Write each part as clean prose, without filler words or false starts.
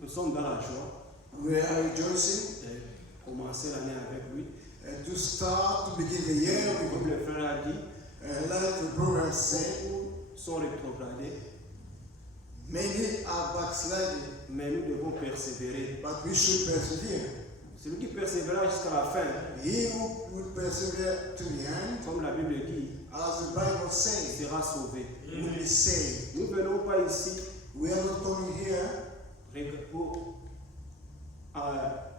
Nous sommes dans la joie. We are rejoicing Commencer l'année avec lui. to start to begin the year Comme with. le frère a dit, Like the brother said, beaucoup sont rétrogradés, many are backsliding, mais nous devons persévérer. but we should persevere. Celui qui persévérera jusqu'à la fin, He who will persevere to the end, comme la Bible dit, as the Bible says, sera sauvé. will be saved. Nous ne venons pas ici We are not coming here pour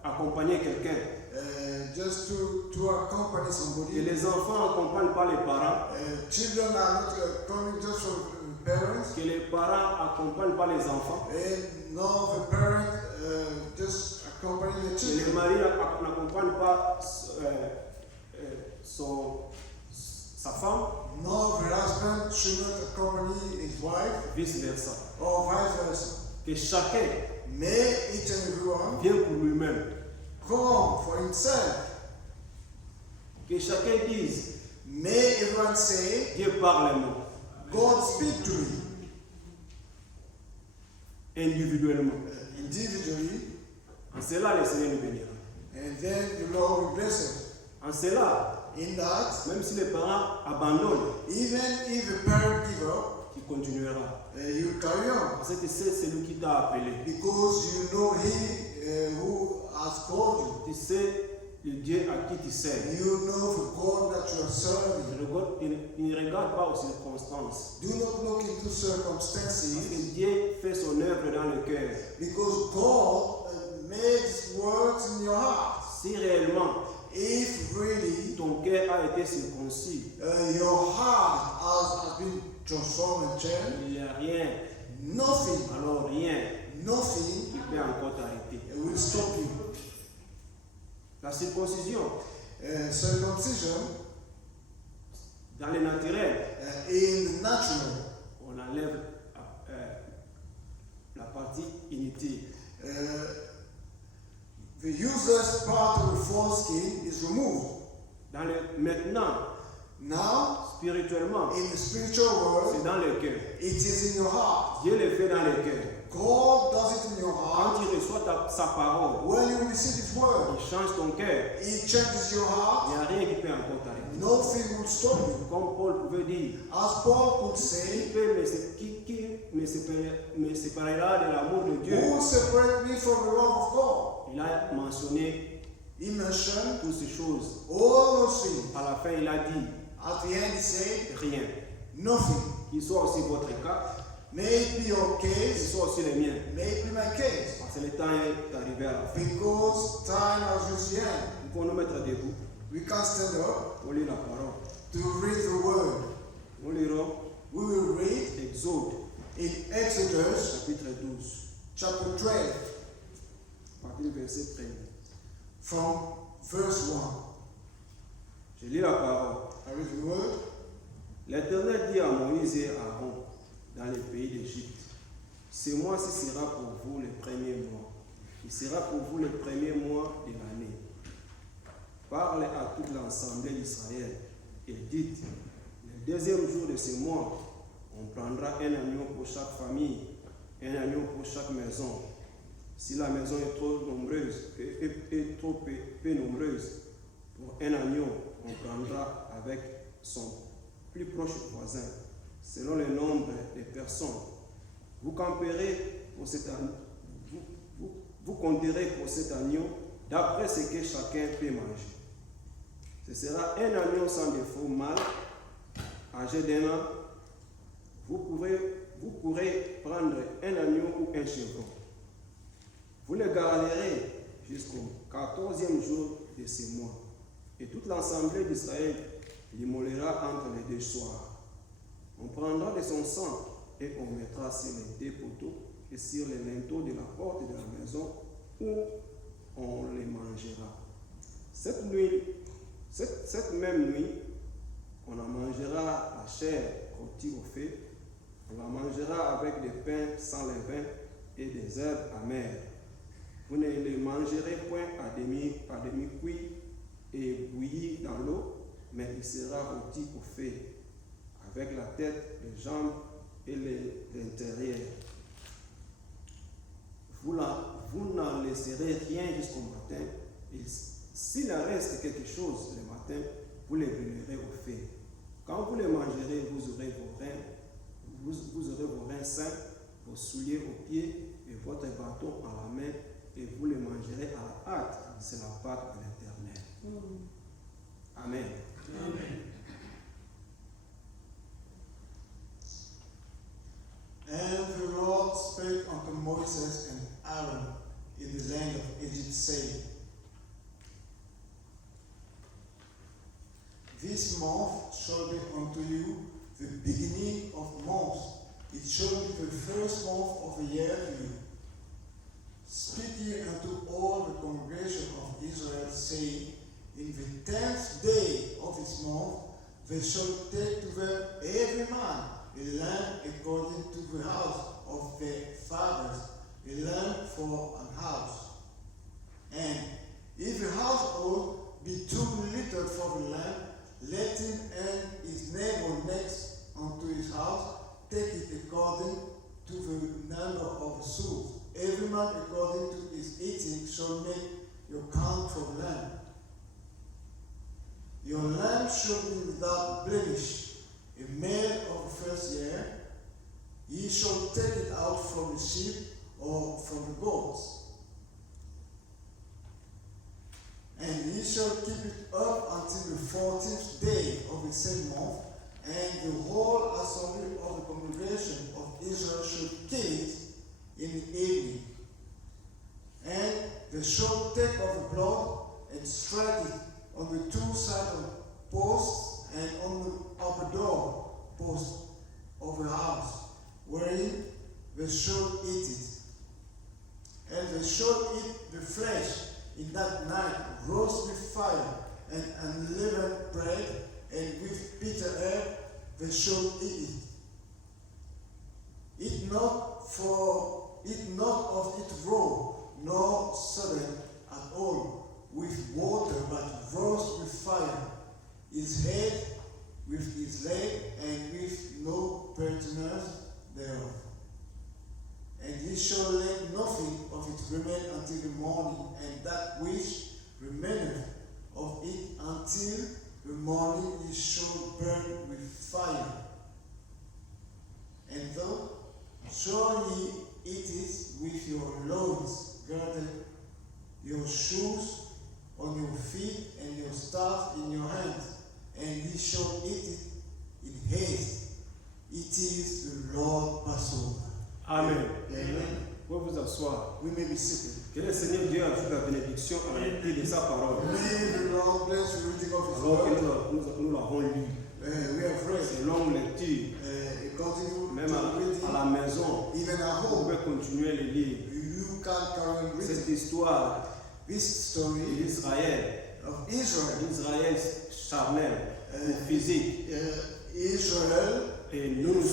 accompagner quelqu'un. just to accompany Et somebody. les enfants n'accompagnent pas les parents. Children are not coming just from parents. Que les parents n'accompagnent pas les enfants. And no, the parent just accompany the Que les children. maris n'accompagnent pas sa femme, No, the husband should not accompany his wife, vice versa. or vice versa. Que chacun May each and everyone vienne pour lui-même. come for himself. Que chacun dise, May everyone say, Dieu parle-moi, God speak to me individuellement. individually, En cela, le Seigneur nous bénira. and then the Lord will bless us. En cela, In that, même si les parents abandonnent, even if the parent give up, il continuera. you carry on. Parce que c'est celui qui t'a appelé. Because you know he who has called Tu sais le Dieu à qui tu you. sers. You know the God that you are serving. Il ne regarde pas aux circonstances. Do not look into Parce circumstances, que Dieu fait son œuvre dans le cœur. because God makes works in your heart. Si réellement If really ton cœur a été circoncis, your heart has been transformed and changed, il n'y a rien, nothing, alors rien nothing qui peut encore t'arrêter. will stop you. La circoncision, Circumcision dans le naturel, in the natural, on enlève la partie inutile. the useless part of the foreskin is removed. Maintenant, Now, spirituellement, in the spiritual c'est world, dans le cœur. it is in your heart. Dieu le fait dans le cœur. God does it in your heart. Quand tu reçois sa parole, When you receive His word, il change ton cœur. it changes your Il heart. n'y a rien qui peut encore t'arrêter. Nothing will stop you. Comme Paul pouvait dire, As Paul could qui say, me séparera de l'amour de Dieu. who will separate me from the love of God? Il a mentionné He mentioned toutes ces choses. all those things. À la fin, il a dit At the end, he said, rien. nothing. Qu'il soit aussi votre cas, May it be your qu'il case, soit aussi le mien. may it be my case. Parce que le temps est arrivé à la fin. Because time has reached the end. Nous pouvons nous mettre debout We can stand up pour lire la parole. to read the word. Nous lirons We will read Exode, in Exodus chapitre 12, chapter 12 à partir du verset 1. from verse 1. Je lis la parole. I read the word. L'Éternel dit à Moïse et à Aaron dans le pays d'Égypte, ce mois-ci sera pour vous le premier mois. Il sera pour vous le premier mois de l'année. Parlez à toute l'assemblée d'Israël et dites, le deuxième jour de ce mois, on prendra un agneau pour chaque famille, un agneau pour chaque maison. Si la maison est trop nombreuse, est trop peu nombreuse, pour un agneau, on prendra avec son plus proche voisin, selon le nombre de personnes. Vous camperez pour cet agneau, vous compterez pour cet agneau d'après ce que chacun peut manger. Ce sera un agneau sans défaut mâle, âgé d'1 an. Vous pourrez prendre un agneau ou un chevreau. Vous le garderez jusqu'au 14e jour de ce mois. Et toute l'assemblée d'Israël l'immolera entre les deux soirs. On prendra de son sang et on mettra sur les deux poteaux et sur les linteaux de la porte de la maison où on les mangera. Cette même nuit, on en mangera la chair rôtie au feu. On la mangera avec des pains sans levain et des herbes amères. Vous ne les mangerez point à demi-cuit et bouilli dans l'eau, mais il sera rôti au feu, avec la tête, les jambes et l'intérieur. vous n'en laisserez rien jusqu'au matin. Et s'il en reste quelque chose le matin, vous les brûlerez au feu. Quand vous les mangerez, vous aurez vos reins sains, vos souliers aux pieds et votre bâton à la main, et vous les mangerez à la hâte. C'est la Pâque de l'Éternel. Amen. Amen. And the Lord spake unto Moses and Aaron in the land of Egypt, saying, This month shall be unto you the beginning of months. It shall be the first month of the year to you. Speak ye unto all the congregation of Israel, saying, In the 10th day of this month they shall take to them every man a lamb according to the house of their fathers, a lamb for an house. And if the household be too little for the lamb, let him and his neighbor next unto his house take it according to the number of the souls. Every man according to his eating shall make your count for the lamb. Your lamb shall be without blemish, a male of the first year. Ye shall take it out from the sheep or from the goats. And ye shall keep it up until the 14th day of the same month, and the whole assembly of the congregation of Israel shall kill it in the evening. And they shall take of the blood and strike it on the two sides of the posts and on the upper door post of the house, wherein they shall eat it. And they shall eat the flesh in that night, roast with fire and unleavened bread, and with bitter herb they shall eat it. Eat not of it raw, nor sodden at all with water, but roast with fire, his head with his leg, and with no parteners thereof. And ye shall let nothing of it remain until the morning, and that which remaineth of it until the morning ye shall burn with fire. And though shall ye eat it with your loins girded, your shoes on your feet, and your staff in your hands, and ye shall eat it in haste. It is the Lord Passover. Amen. Amen. Vous pouvez vous asseoir. We may be seated. Que le Seigneur Dieu ajoute la bénédiction à la lecture de sa parole. May the Lord bless the reading of His Alors que word. nous l'avons lu. We have read. C'est longue lecture. According Même to à the reading, la maison, even at vous home, pouvez continuer le lire. you can carry on reading. Cette histoire This story d'Israël, of Israel. d'Israël charnel, physique. Israel, Et nous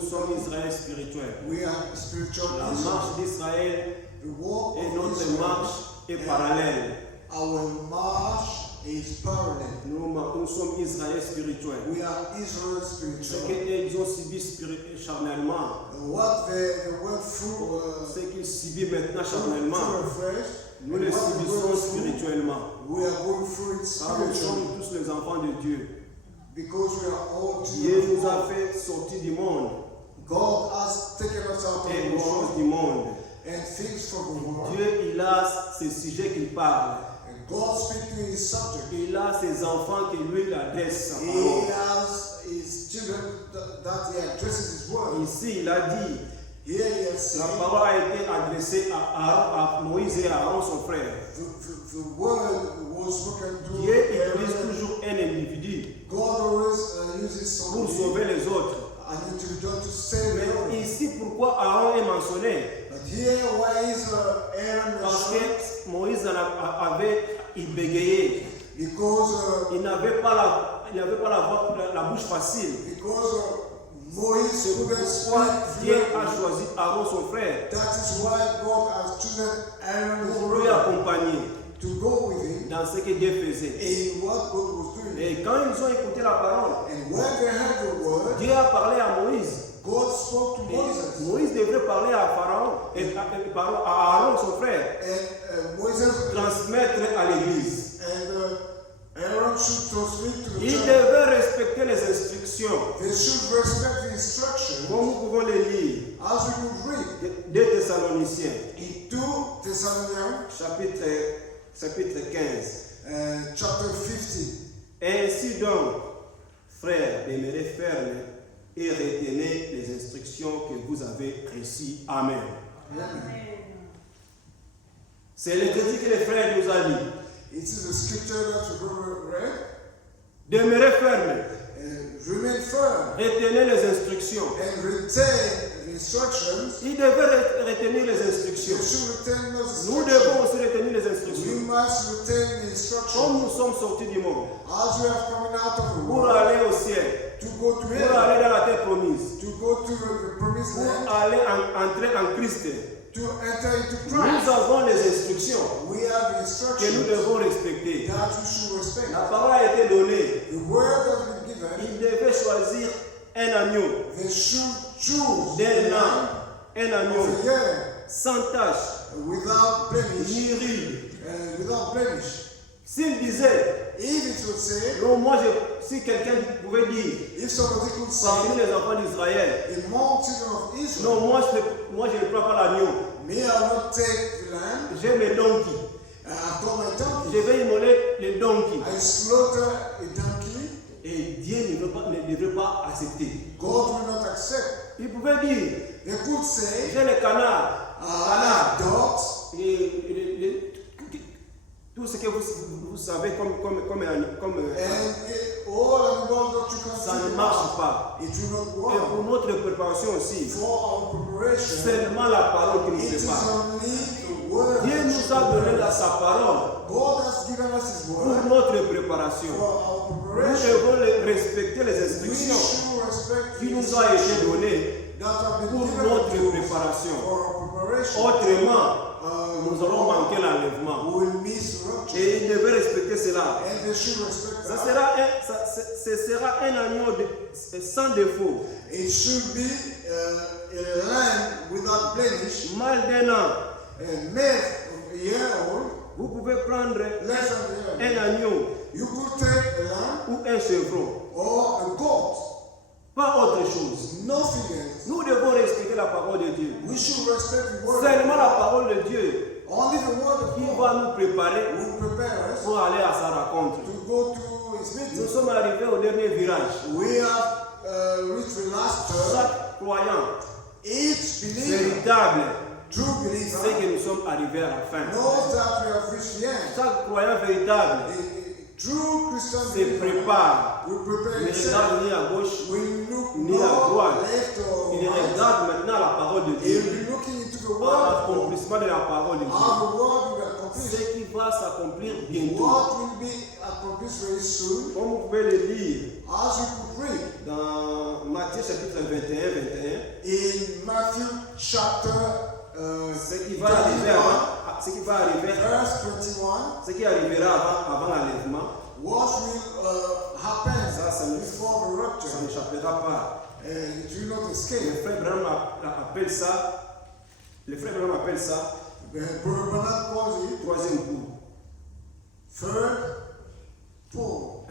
sommes Israël spirituel. we are spiritual La Israel. marche d'Israël The walk et of notre Israel, marche est parallèle. our march is parallel. Nous sommes Israël spirituel. We are Israel Ce spiritual. qu'ils ont subi charnellement, What they went through, ce qu'ils subissent maintenant through charnellement, the flesh, nous and les what we're subissons going through, spirituellement. we are going through it Car nous spiritually. sommes tous les enfants de Dieu. Because we are all Dieu children nous of a God. fait sortir du monde God has taken us out of et the aux choses world du monde. and things from the world. Dieu, il a ses sujets qu'il parle. And God speaks to his subject. Il a ses enfants qui lui adressent sa He parole. has his children that he addresses his word. Ici, il a dit, Here he has la said, parole a été adressée à Moïse et à Aaron, son frère. the word was spoken to Dieu utilise Aaron. toujours un individu God always uses pour somebody sauver les autres. an individual to save Mais them. ici, pourquoi Aaron est mentionné? But here, why is Aaron Parce mentioned? que Moïse il bégayait. Because Il n'avait pas la bouche facile. Moses C'est couldn't pourquoi speak Dieu a fluently. choisi Aaron, son frère, That is why God has chosen Aaron his pour lui brother accompagner to go with him dans ce que Dieu faisait. in what God was doing. Et quand ils ont écouté la parole, And when they heard the word, Dieu a parlé à Moïse. God spoke to Moses. Moïse devrait parler à Pharaon et à Aaron, son frère, And Moses transmettre à l'église. and Aaron should transmit to the Il church. devait respecter les instructions, They should respect the instructions comme nous pouvons les lire. as we could read Des Thessaloniciens, in 2 Thessalonians chapitre 15. chapter 15. Ainsi donc, frères, demeurez fermes et retenez les instructions que vous avez reçues. Amen. C'est le crédit que les frères nous ont dit. It is a scripture that we read. Demeurez fermes, Remain firm retenez les instructions. and retain the instructions. Il devait retenir les You instructions. should retain those Nous instructions. devons aussi retenir les We instructions. must retain the Comme instructions nous sommes sortis du monde as we are coming out of the pour world aller au ciel, to go to pour heaven, aller dans la terre promise, to go to the promised pour land, aller entrer en Christ, to enter into nous Christ. avons les instructions We have que nous instructions devons respecter. that we should respect. La parole a été donnée. The word has been given. Il devait choisir un agneau They should choose d'un the an, lamb un of agneau the year sans tache, without blemish. ni ride. Without blemish. S'il disait, If it would say, non, si quelqu'un pouvait dire, if somebody could parmi say, les enfants d'Israël, among children of Israel, non, moi je ne prends pas l'agneau, me I will not take the lamb. j'ai mes donkeys, I've got my donkey. je vais immoler les donkeys. I slaughter a donkey. Et Dieu ne devrait pas accepter. God will not accept. Il pouvait dire, They could say, j'ai les canards, dogs, et tout ce que vous savez comme and all animals that you can ça see ne marche pas. it will not Et work. pour notre préparation aussi, For our preparation, seulement la parole qui nous it is prépare. only the word. Dieu nous a donné sa parole God has given us His pour word notre préparation. for our Nous preparation. devons respecter les We instructions should respect qui the nous ont été instructions données that have been pour given notre to us préparation. for our preparation. Autrement, nous allons manquer l'enlèvement. We will miss rapture. Et il devait respecter cela. And they should respect Ce that. sera un agneau sans défaut, It should be a lamb without blemish, mâle d'un an. a male of a year old, Vous pouvez prendre less than a year. un agneau You could take a lamb ou un chevreau, or a goat, pas autre chose. nothing else. Nous devons respecter la parole de Dieu. We should respect the word. Seulement la parole de Dieu Only the word of qui God va nous préparer will prepare us pour aller à sa rencontre. to go to His Nous meeting. sommes arrivés au dernier virage. We have reached the last turn. Chaque croyant Each believer, véritable true sait believer, que nous sommes arrivés à la fin. knows that we have reached the end. Chaque croyant véritable A true Christian se believer prépare. will prepare Il ne himself. regarde ni à gauche, Will look ni à not droite. left or Il right. regarde maintenant la parole de He'll Dieu. be looking into the Par word of God. l'accomplissement de la parole de Dieu. How the word will accomplish. Ce qui va s'accomplir bientôt. What will be accomplished very soon, Comme vous pouvez le lire as we could read dans Matthieu chapitre 21, in Matthew chapter ce qui va arriver 21, avant, ce qui va arriver, verse 21. ce qui arrivera avant l'enlèvement, What will happen ça before the rapture? n'échappera pas. It will not Le escape. frère Branham appelle ça, Brother Branham calls it troisième coup. third pull.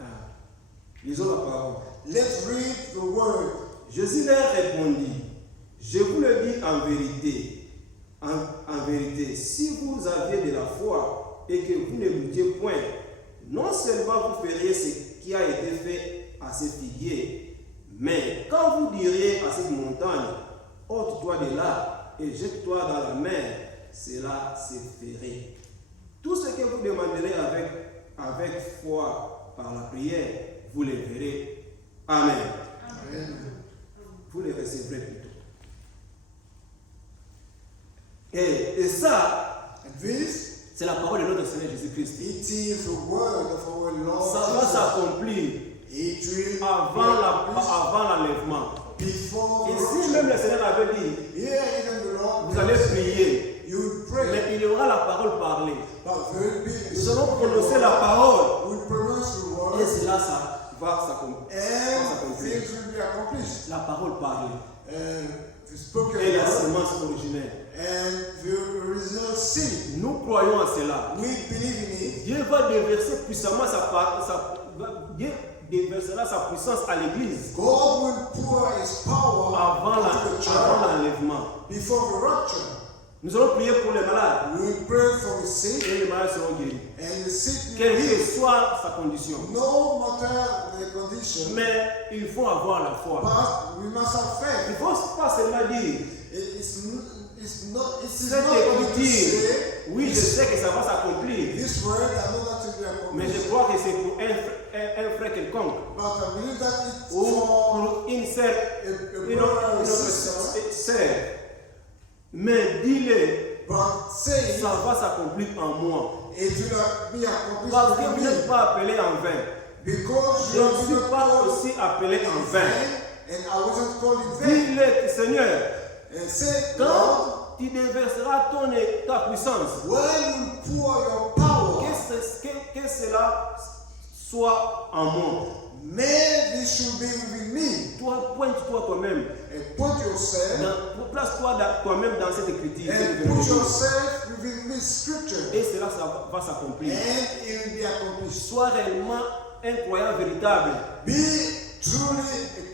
Lisons la parole. Let's read the word. Jésus leur répondit, je vous le dis en vérité, en vérité, si vous aviez de la foi et que vous ne doutiez point, non seulement vous feriez ce qui a été fait à ce figuier, mais quand vous diriez à cette montagne, ôte-toi de là et jette-toi dans la mer, cela se ferait. Tout ce que vous demanderez avec foi par la prière, vous le verrez. Amen. Amen. Vous les recevrez plutôt. Et ça, And this, c'est la parole de notre Seigneur Jésus-Christ. it is the word of our Lord Ça va Jesus. s'accomplir It will avant l'enlèvement. before Et the si rapture. même le Seigneur avait dit, Here even the Lord, vous allez prier, you will pray, mais il y aura la parole parlée. but there will be Nous allons prononcer la parole we pronounce the et word, cela, ça va and s'accomplir. things will be accomplished. La parole parle. The spoken Et la word semence originelle. and the original seed. Nous croyons à cela. We believe in it. Dieu va déverser puissamment Dieu déversera sa puissance à l'église God will pour his power avant into the church l'enlèvement. before the rapture. Nous allons prier pour les malades We will pray for the sick et les malades seront guéris. and the sick will Quelle be que healed. soit sa condition. No matter the condition, Mais il faut avoir la foi. but we must have Il faith. ne faut pas seulement dire It's not cette only to écriture, say, oui, je sais que ça va s'accomplir. this word, I know that will be Mais je accomplished. crois que c'est pour un frère quelconque But I believe that it's ou for pour une sœur, a une brother or autre sister. sœur. Mais dis-le, But say ça va s'accomplir en moi. it will be accomplished Parce que in vous n'êtes me. pas appelé en vain. Because Je you ne are suis not pas called aussi appelé in en vain. vain, and I wasn't called in vain. Dis-le, Seigneur, And say, Lord, quand tu déverseras ta puissance, when you pour your power, que cela soit en moi. may this should be within me. Toi, pointe-toi toi-même. And put yourself Place-toi toi-même dans cette écriture. and put yourself within this scripture, Et cela ça va s'accomplir. and it will be accomplished. Sois réellement un croyant véritable Be truly a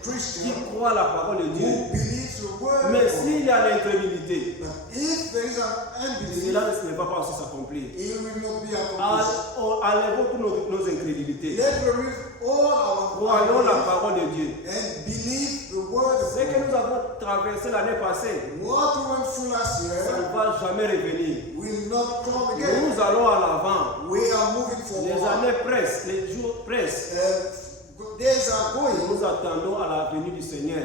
qui Christian croit la parole de Dieu. who believes the word. Mais of God. s'il y a l'incrédulité, But if there is an unbelief, cela ne va pas aussi s'accomplir. it will not be accomplished. Enlevons toutes nos incrédulités. Let's remove all our Croyons la unbelief parole de Dieu. and believe the word of Ce que God. nous avons traversé l'année passée, What we went through last ça year ne va jamais revenir. will not come again. Nous allons à l'avant. We are moving Les forward. années pressent, les jours pressent. Days are going, Nous attendons à la venue du Seigneur. and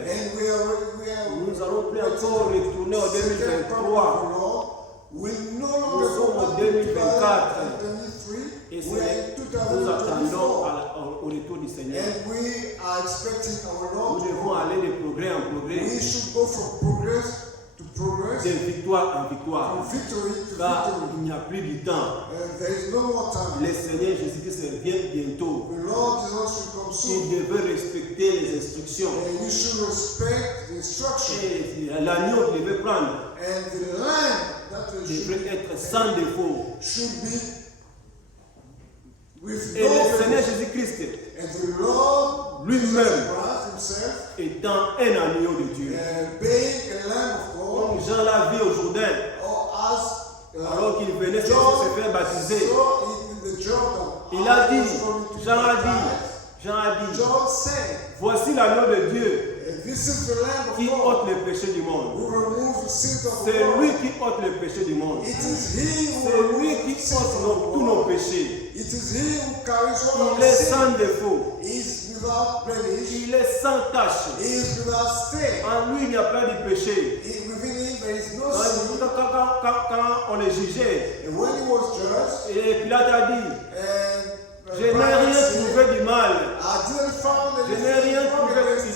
Nous allons plus encore retourner en 2023. will no Nous longer sommes go en back to 2024. 2023. Et We are in nous attendons 2024. au retour du Seigneur. And we are expecting our Lord. Nous devons aller de progrès en progrès, We should go from progress to progress, de victoire en from victoire. victory to Car victory. il n'y a plus du temps. There is no more time. Le Seigneur Jésus-Christ revient bientôt. The Lord Jesus should come soon. Il devait respecter les instructions. And we should respect the instruction. Et l'agneau qu'il devait prendre And the lamb that devrait être sans défaut. should be with Et le no Seigneur blemish. Jésus-Christ, And the Lord lui-même, Jesus Christ himself, étant un agneau de Dieu, being a lamb of God, comme Jean l'a vu au Jourdain, or as alors qu'il venait se John faire baptiser, saw in the Jordan, il a as dit, he was going to be Jean a baptized, dit, John said, voici l'agneau de Dieu this is the lamb qui of God ôte le péché du monde. who removes the sins of the C'est world. lui qui ôte le péché du monde. It is he who C'est lui removes qui the sins ôte of the tous nos world. péchés. It is he who carries all Il our est sins. sans défaut. He is without blemish. Il est sans tache. He is without stain. En lui, il n'y a pas de péché. Within him there is no Quand, sin. quand on le jugeait, And when he was judged, et Pilate a dit, and je n'ai rien trouvé du mal. I didn't find Je n'ai rien anything wrong trouvé against him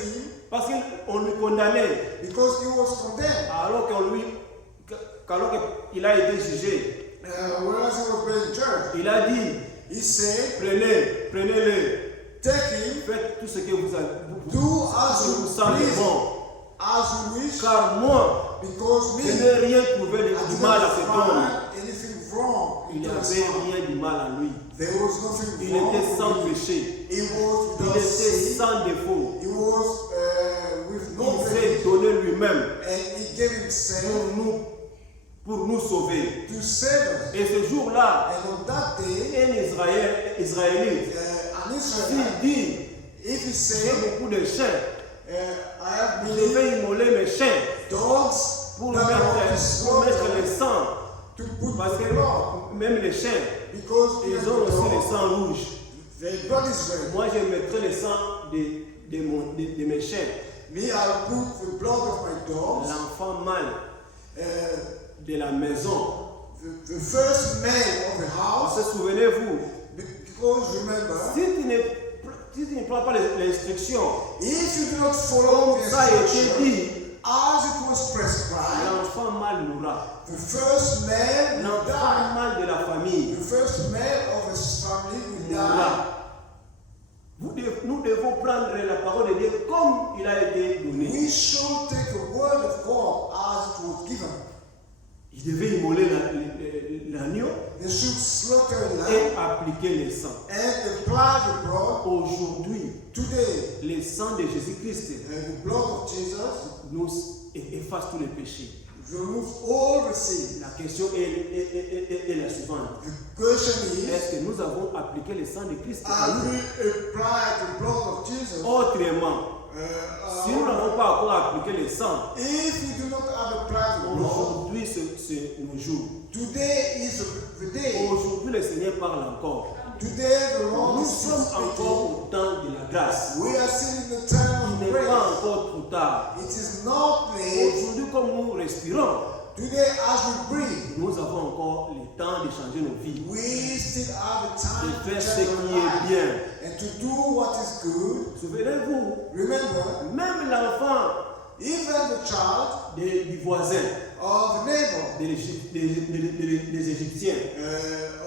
parce qu'on lui condamnait. because he was condemned. Alors qu'il a été jugé, Whereas he was being judged, il a dit, he said, prenez-le, take him, faites tout ce que vous do as vous you semblez please, bon. as you wish, Car moi, because je me, n'ai rien trouvé I du didn't mal à cet homme. find anything wrong Il in n'y his avait life. rien du mal en lui. There was nothing Il wrong était sans with him. péché. He was Il without était sin. sans défaut. He was with no Il s'est blemish, donné lui-même and he gave himself pour nous sauver. to save us. Et ce jour-là, And on that day, un Israélite, an s'il Israelite, dit, if he j'ai said, beaucoup de chiens, I have je many vais immoler mes chiens dogs pour that I want to mettre slaughter, le sang. to put Parce the que blood, même les chiens, because ils even ont the aussi le dog, sang rouge. their blood is red. Moi, je mettrai le sang de mes chiens. Me, I'll put the blood of my dogs, L'enfant mâle uh, de la maison. the first man of the house, Parce que souvenez-vous, because remember, si tu ne prends pas l'instruction, if you do not follow comme the ça a été instruction, dit, as it was prescribed, l'enfant mâle mourra. the first man will die. L'enfant mâle de la famille The first man of his family will die. mourra. Nous devons il a été donné. we should take the word of God as it was given. Il devait immoler l'agneau They should slaughter a et lamb appliquer le sang. and apply the blood. Aujourd'hui, Today, le sang de Jésus-Christ the blood of Jesus nous efface tous les péchés. removes all the sin. La question est la suivante. The question is, Est-ce que nous avons appliqué le sang de Christ à have nous? we applied the blood of Jesus? Autrement, si nous n'avons pas encore appliqué le sang, If we do not have applied the blood, aujourd'hui c'est nos jours. today is the day. Aujourd'hui le Seigneur parle encore. Today the Lord Nous is sommes encore speaking. au temps de la grâce. We are still in the time Il of n'est pas grace. encore trop tard. It is not late. Aujourd'hui, comme nous respirons, Today as we breathe, nous avons encore le temps de changer nos vies, we still have the time de to faire ce change our qui est life bien. and to do what is good. Souvenez-vous, Remember, même l'enfant even the child du voisin, of the neighbor des Égyptiens,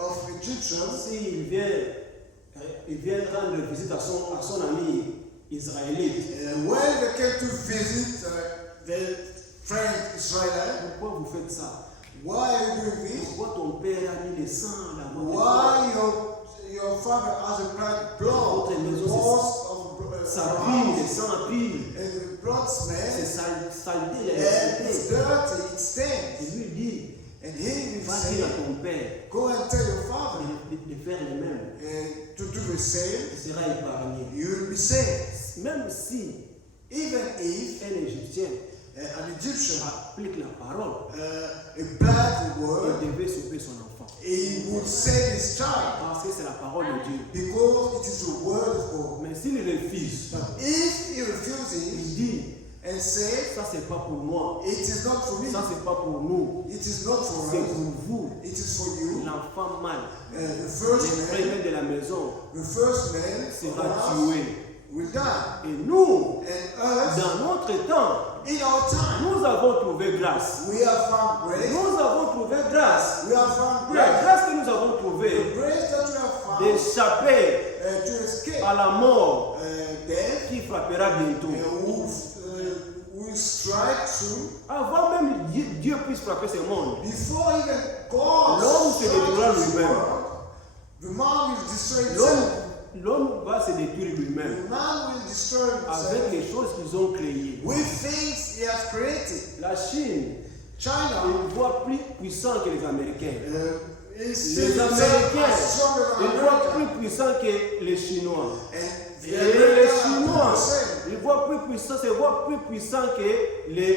of Egyptians, s'il vient rendre visite à son ami israélite, when they came to visit their friend Israel, pourquoi vous faites ça? why are you doing this? Pourquoi ton père a mis le sang dans votre Why your father has applied blood Votre maison, because of ça pue, le sang pue, and the blood c'est smells saleté, and it's il dirty, it Et stains. lui dit, And he will va say, dire à ton père go and tell your father de faire le même. to do the same, Il sera épargné. you will be saved. Même si Even if un Égyptien an Egyptian applique la parole, applied the word, il devait sauver son enfant. he would save his child Parce que c'est la parole de Dieu. because it is the word of God. Mais s'il refuse, But if he refuses il dit, and says, ça c'est pas pour moi, it is not for me, ça c'est pas pour nous, it is not for c'est us, pour vous. it is for you, L'enfant mâle, the first le man, premier de la maison, the first man of sera us tué. will die. Et nous, And us, dans notre temps, in our time, nous avons trouvé grâce. we have found grace. Nous avons trouvé grâce. We have found La grace. grâce que nous avons The trouvée grace that we have found d'échapper to escape à la mort death qui frappera bientôt. will strike soon. Avant même Dieu puisse frapper ce monde, Before even God L'homme se détruira strikes this lui-même. world, the man will destroy himself. l'homme va se détruire lui-même The man will destroy avec himself les choses qu'ils ont créées. with things he has created. La Chine China est une fois plus puissante que les Américains. is Les still Américains as strong as ils voient America. plus puissants que les Chinois. And Et the les Americans Chinois, are the same. ils voient plus puissants, se voient plus puissants que les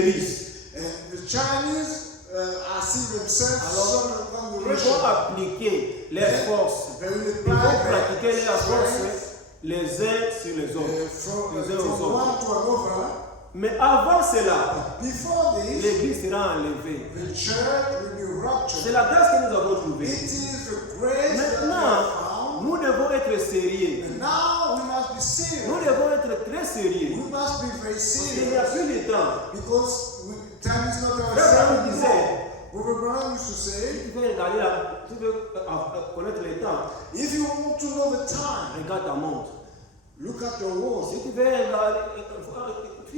Russes. And the Chinese are seeing themselves Alors, stronger than the Ils vont Russians. appliquer leurs forces. They will Ils vont apply pratiquer their leurs strength, forces les uns sur les autres. from Les uns aux one autres. to another. Mais avant cela, Before this, l'Église sera enlevée. the church will be C'est raptured. la grâce que nous avons It trouvée. is the grace that we Maintenant, have found. nous devons être sérieux. And now we must be Nous serious. devons être très sérieux. We must be very Il n'y a serious plus de temps. because time is not our Frère Branham friend disait, anymore. Brother Brown used to si say, tu veux regarder tu veux connaître le temps, if you want to know the time, regarde ta montre. look at your watch. Si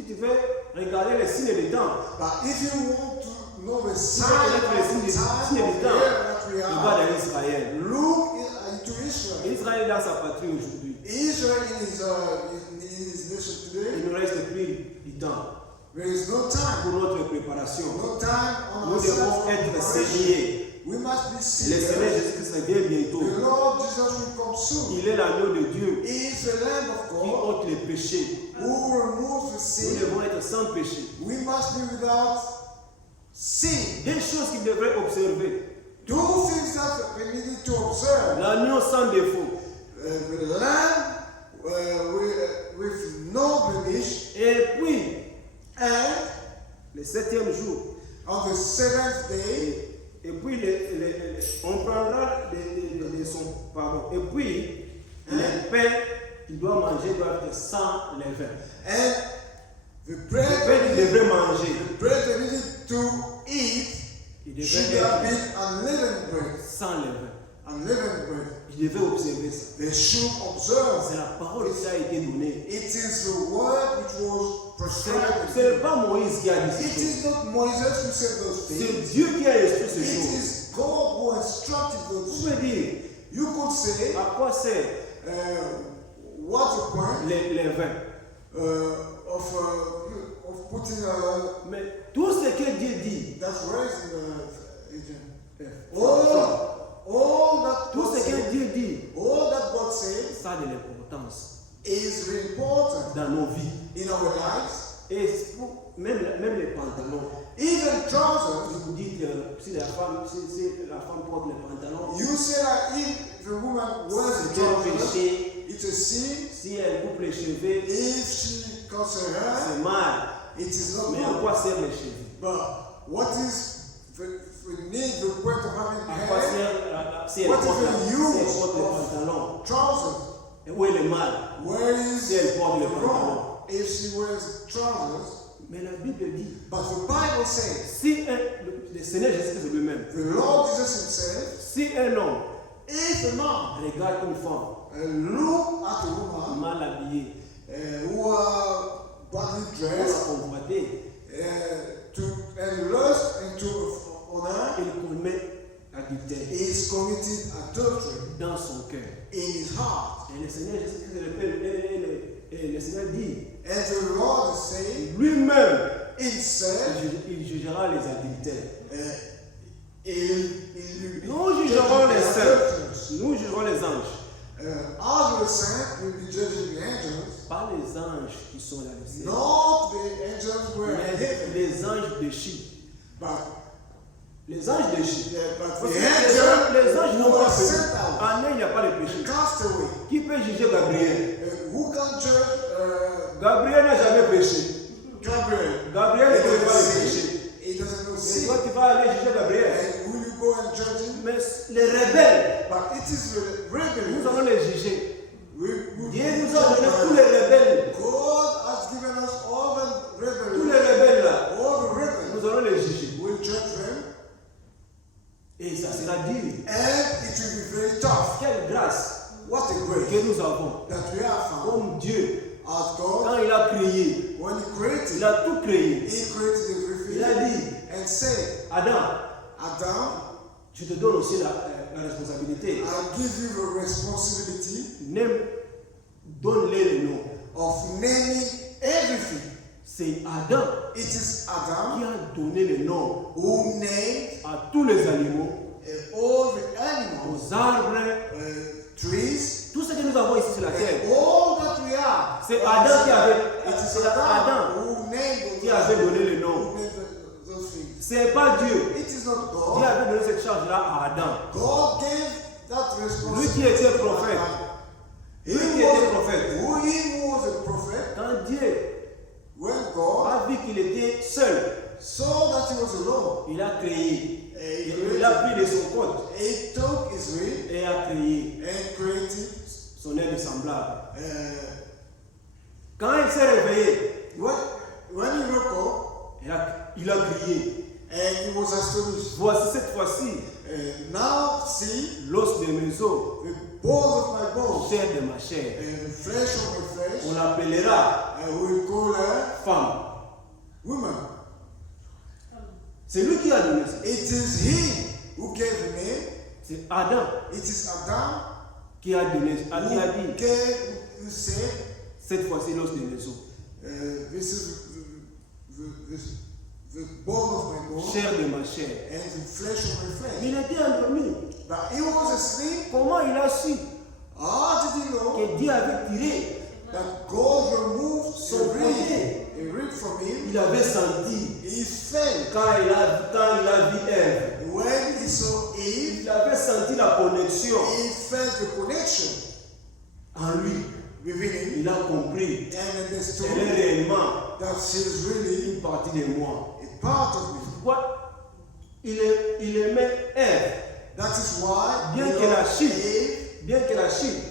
tu veux regarder les signes du temps, But if you want to know the si tu sign veux of connaître les the signes time du of temps, year that we regarde are, à Israël. look into Israel. Israël est dans sa patrie aujourd'hui. Israel in his nation today, Il ne reste plus du temps there is no time. pour notre préparation. No time on Nous our side devons for être preparation. sérieux. We must be Le Seigneur serious. Jésus-Christ vient bientôt. The Lord Jesus will come soon. Il est l'agneau de Dieu He is the Lamb of qui God ôte les péchés. who removes the Nous sin. devons être sans péché. We must be without sin. Des choses qu'il devrait observer. Two things that we need to observe. L'agneau sans défaut. The lamb with no blemish, Et puis, and le 7e jour. on the seventh day, Et puis, on prendra de son pardon. Et puis, les pains qu'il doit manger doivent être sans levain. and the Le bread pain qu'il devrait manger, the bread they needed to eat il should devrait have être been unleavened bread, sans levain. unleavened bread. Il devait observer ça. They should observe. C'est la parole qui a été donnée. It is the word which was prescribed. Ce n'est pas Moïse qui a dit It ces choses. is not Moses who said those things. C'est Dieu qui a instruit ces It choses. is God who instructed Vous those pouvez things. dire, You could say, à quoi sert what's the point les vins? of putting Mais tout ce que Dieu dit, that's raised in the all that tout God ce que said, Dieu dit, all that God says ça a de l'importance is important dans nos vies. in our lives. Et même les pantalons. Even trousers. Vous dites si la femme porte les pantalons, You say that if the woman wears the c'est un trousers, péché. it's a sin. Si elle coupe les cheveux, If she cuts her hair, c'est mal. it is not Mais à good. quoi servent les cheveux? But what is the need, the point of having À quoi hair? sert si elle What is porte the les use pantalons? of trousers? Et où est le mal? Where is Si elle porte les pantalons. wrong if she wears trousers? Mais la Bible dit, But the Bible says, si le Seigneur Jésus-Christ lui-même, the Lord Jesus himself, si un homme if a man regarde une femme look at a woman mal habillée, who are badly pour la dressed convoiter, and lust into honor, il commet adultère is committed adultery dans son cœur. in his heart. Et le Seigneur Jésus-Christ, le Seigneur dit, And the Lord is saying lui-même, himself, il jugera les adultères. nous jugerons les saints. Nous jugerons les anges. All the saints will be judging the angels, Pas les anges qui sont là le ciel, not the angels who are in mais heaven, les anges déchus. but Les anges déchus. but Parce the que angels les anges who n'ont pas are péché. sent out, En eux, il n'y a pas de péché. cast away. Qui peut juger Gabriel? Who can judge Gabriel n'a jamais péché. Gabriel? Gabriel ne peut pas le péché. He doesn't know Et sin. toi, tu vas aller juger Gabriel. And will you go and judge him? Mais les rebelles, But it is the rebellion. nous allons les juger. We Dieu nous a donné tous les rebelles. God has given us all the Tous les rebels. rebelles là, All the rebels. nous allons les juger. We'll judge them. Et ça sera dur. And it will be very tough. Quelle grâce What a grace que nous avons. that we have found. Comme Dieu, As God, quand il a créé, when He created, il a tout créé. He created everything Il a dit, and said, Adam, Adam, je te donne aussi la responsabilité. I give you the responsibility Donne-les le nom. of naming everything. C'est Adam It is qui Adam a donné le nom who named à tous les animaux, all the animals, aux arbres, trees, tout ce que nous avons ici sur la terre. and all that we are. C'est Adam qui avait, It is c'est Adam Adam who named qui avait donné le nom. who named those things. C'est pas Dieu. It is not Dieu God. avait donné cette charge-là à Adam. God gave that Lui responsibility. qui était prophète. He Lui qui était prophète. he was a prophet. Quand Dieu When God a vu qu'il était seul, saw that he was alone, il a créé. he Il a pris de son compte he took his way et a créé and created. son être semblable. Quand il s'est réveillé, When he woke up il a crié. and he was astonished. Voici cette fois-ci Now see l'os de mes os, the bones of my bones chair de ma chair. and the flesh of my flesh. On l'appellera And we will call her femme. woman. C'est lui qui a donné ça. It is he who gave the name. C'est Adam It is Adam qui a donné, qui a who dit gave, who said, cette fois-ci l'os de mes os, this is the bone of my bone chair de ma chair. and the flesh of my flesh. Il était endormi. But he was asleep. Comment il a su How did he know que Dieu avait tiré? that God removed Son a rib from him? Il avait senti He felt quand il a vu Ève. when he saw Eve, Il avait senti la connexion he felt the connection en lui. within him Il a compris. and understood Elle est réellement that she's really une partie de moi. a part of me. Pourquoi il aimait Ève, That is why bien he que la loved chute, Eve, bien que la chute,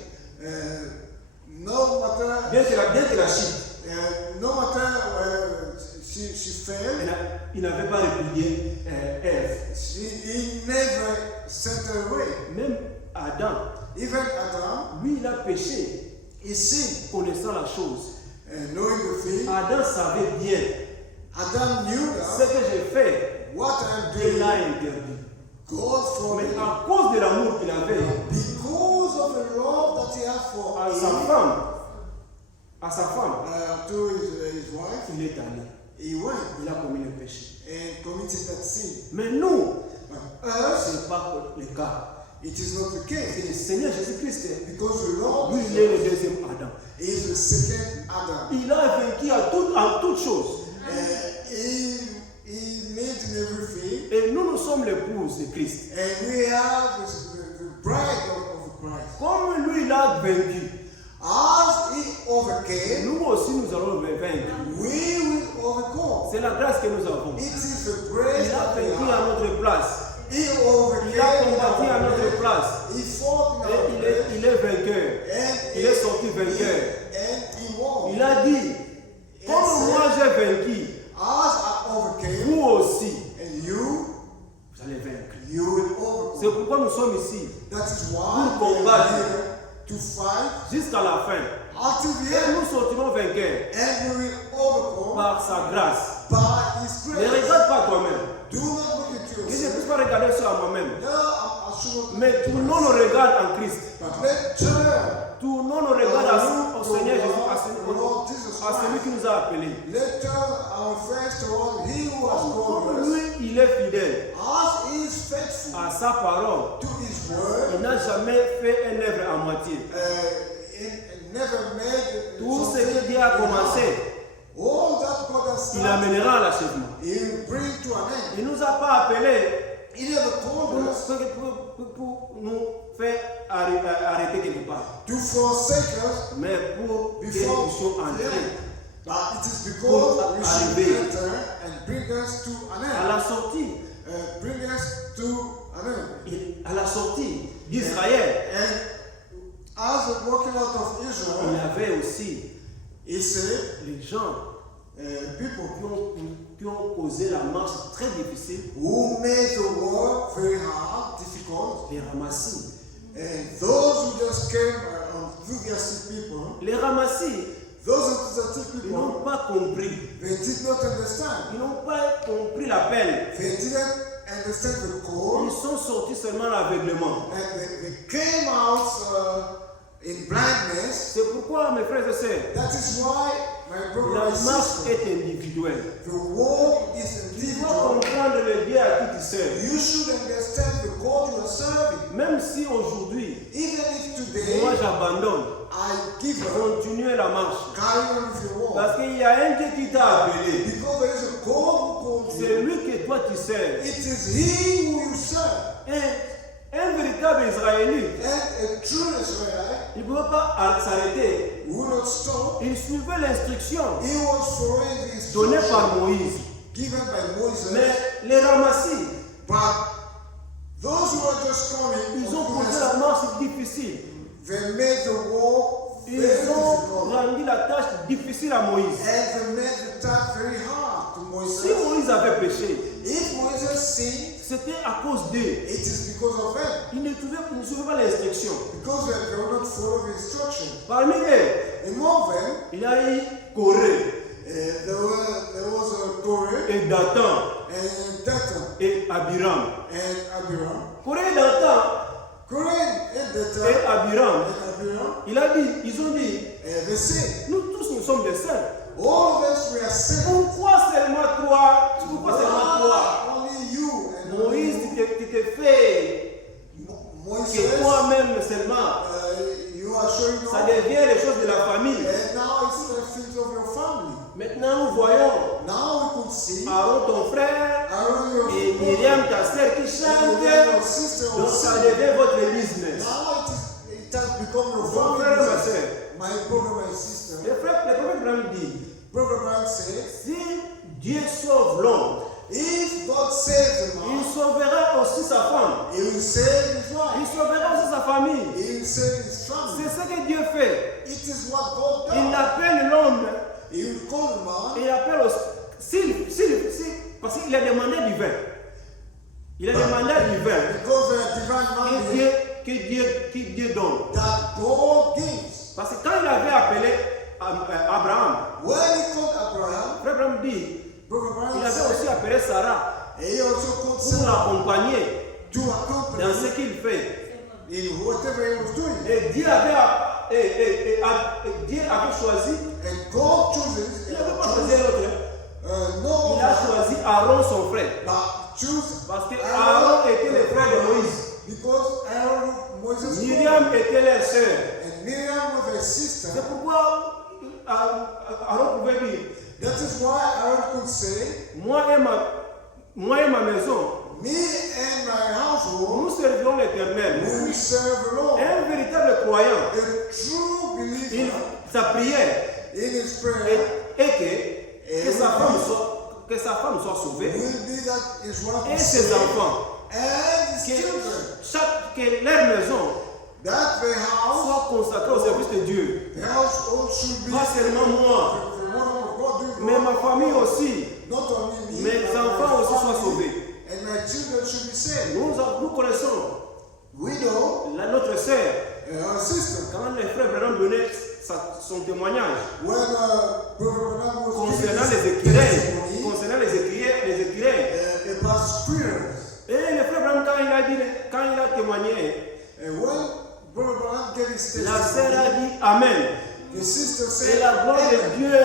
no matter bien que la chute, no matter she fell, il n'avait pas répudié Ève. he never sent her away. Même Adam, Even Adam, lui, il a péché, he sinned, connaissant la chose. knowing the thing. Adam savait bien Adam knew ce that que j'ai fait, what I'm Dieu doing, l'a interdit. God Mais forbid. à cause de l'amour qu'il avait Because of the love that he had for à sa Eve, femme, to his wife, il est allé. he went Il a commis le péché. and committed that sin. Mais nous, But us, ce n'est pas le cas. it is not the C'est case. le Seigneur Jésus-Christ. Because the Lord Lui, il est le deuxième Adam. is the second Adam. Il a vaincu en toutes choses. He made in everything, Et nous sommes l'épouse de Christ. and we are the bride of Christ. Comme lui, il a vaincu, As he overcame, nous aussi, nous allons le vaincre. we will overcome. C'est la grâce que nous avons. It is the grace Il a that we vaincu have. à notre place. He Il overcame. a combattu à notre place. He fought in Et our place, il est vainqueur. and Il est sorti vainqueur. and he won. Il a dit, comme moi j'ai vaincu, As I overcame, vous aussi, and you vous allez vaincre. will C'est overcome. pourquoi nous sommes ici, That is why Pour we combattre. are here to fight jusqu'à la fin. until the Et end, nous sortirons vainqueurs and we will overcome par sa grâce. by His Ne grace. regarde pas toi-même. Do not look at Je ne yourself. peux pas regarder ça à moi-même. No, I should not. Mais tournons nos regards en Christ. But let's turn. Tournons nos regards au Seigneur Jésus, Lord Jesus à celui qui nous a appelés. Let's turn our face toward He who has Comme called us. lui, il est fidèle As He is faithful à sa parole. to His word, Il n'a jamais fait une œuvre à moitié. and never made Tout ce something que Dieu a commencé, all that God has il started, amènera à l'achèvement. He will bring to an end. Il ne nous a pas appelés He never told us pour nous faire arrêter quelque part, to forsake us, mais pour que nous before puissions entrer. but it is because we should arriver. enter and bring us to an À end. la sortie, Bring us to an end. à la sortie d'Israël, And as we're walking out of il y Israel, avait aussi He said, les gens people qui ont causé la marche très difficile, who made the work very hard, difficult, les ramassis. and those who just came enthusiastic people, Les ramassis, those enthusiastic ils n'ont people, pas compris. they did not understand. Ils n'ont pas compris l'appel. They didn't understand the Ils call, sont sortis seulement à l'aveuglement. and they came out in blindness. C'est pourquoi, mes frères et sœurs, That is why, my la brother and marche sister, est individuelle. the walk is Tu dois individual. comprendre le Dieu à qui tu sers. You should understand the call you are serving. Même si aujourd'hui, Even if today moi j'abandonne, I give up, continuez la marche. carry on with your walk. Parce qu'il y a un Dieu qui t'a appelé. Because there is a call who called C'est you. lui que toi tu sers. It is He who you serve. Un véritable Israélite, And a true Israelite il ne pouvait pas s'arrêter. will not stop. Il suivait l'instruction He was following the donnée instruction par Moïse. given by Moses. Mais les ramassis, But those who are just coming, ils ont posé la marche difficile. they made the walk very Ils ont difficult. rendu la tâche difficile à Moïse. And they made the task very hard to Si Moses. Moïse avait péché, If Moses sinned, c'était à cause d'eux. it is because of them. Ils ne suivaient pas l'instruction. Because they will not follow the instruction. Parmi eux, Among them, il y a eu Corée there was a Korah et Dathan and Dathan et Abiram. and Abiram. Corée et Dathan Korah and Dathan et Abiram, and Abiram, ils ont dit, they say, nous tous nous sommes des saints. all of us were saved. Pourquoi seulement toi? Pourquoi seulement toi? Only you and Moïse, tu te fais Moses, que toi-même seulement. you are showing Ça off. devient les choses de la famille. And now it's the things of your family. Maintenant, nous voyons Now we could see Aaron, ton frère, Aaron, your et Myriam, ta sœur, qui and chantent. your sister Donc, was ça saved. devient votre business. Now it has become your Mon family. frère, ma business. sœur. My brother, my sister. Le prophète Abraham dit, Brother Brown said, si Dieu sauve l'homme, if God saves a il man, sauvera aussi sa femme. He will save his Il wife. sauvera aussi sa famille. He will save his family. C'est ce que Dieu fait. It is what God Il does. appelle l'homme, He will call a man. il appelle aussi, parce qu'il a demandé du vin. Il a demandé du vin. Because they are divine Et man. Dieu Dieu donne. that God gives. Parce que quand il avait appelé Abraham, When he called Abraham, frère Abraham dit, Brother il Abraham avait said, aussi appelé Sarah he also called pour Sarah l'accompagner to dans accompany ce qu'il fait. in whatever he was doing. Et Dieu avait choisi, And God chooses, il n'avait pas choisi l'autre, no, il a choisi Aaron son frère. but choose Parce que Aaron était le frère de Moïse. because Aaron, Moses, Myriam était leur sœur. and Miriam was a sister. C'est pourquoi Aaron pouvait dire, That is why Aaron could say, moi et ma maison, me and my household nous servirons l'Éternel. will serve the Lord. Un véritable croyant, A true believer sa prière in his prayer est que sa femme soit sauvée will be that his wife et is ses saved enfants. and his Que, children. que leur maison That the house, soit consacrée au service de Dieu. the household should be Pas seulement moi, the one of God, doing mais ma famille aussi. not only me, Mes but enfants my aussi soient family sauvés. and my children should be saved. Nous connaissons Widow, notre sœur. her sister, Quand les frères Branham donnaient son témoignage when Brother Branham was concernant giving les his écrivains, testimony concernant les écrivains, about spirits, et le frère Branham quand il a témoigné, and when Brother Branham gave his la sœur a testimony, dit Amen. the sister Et said, la gloire "Amen." de Dieu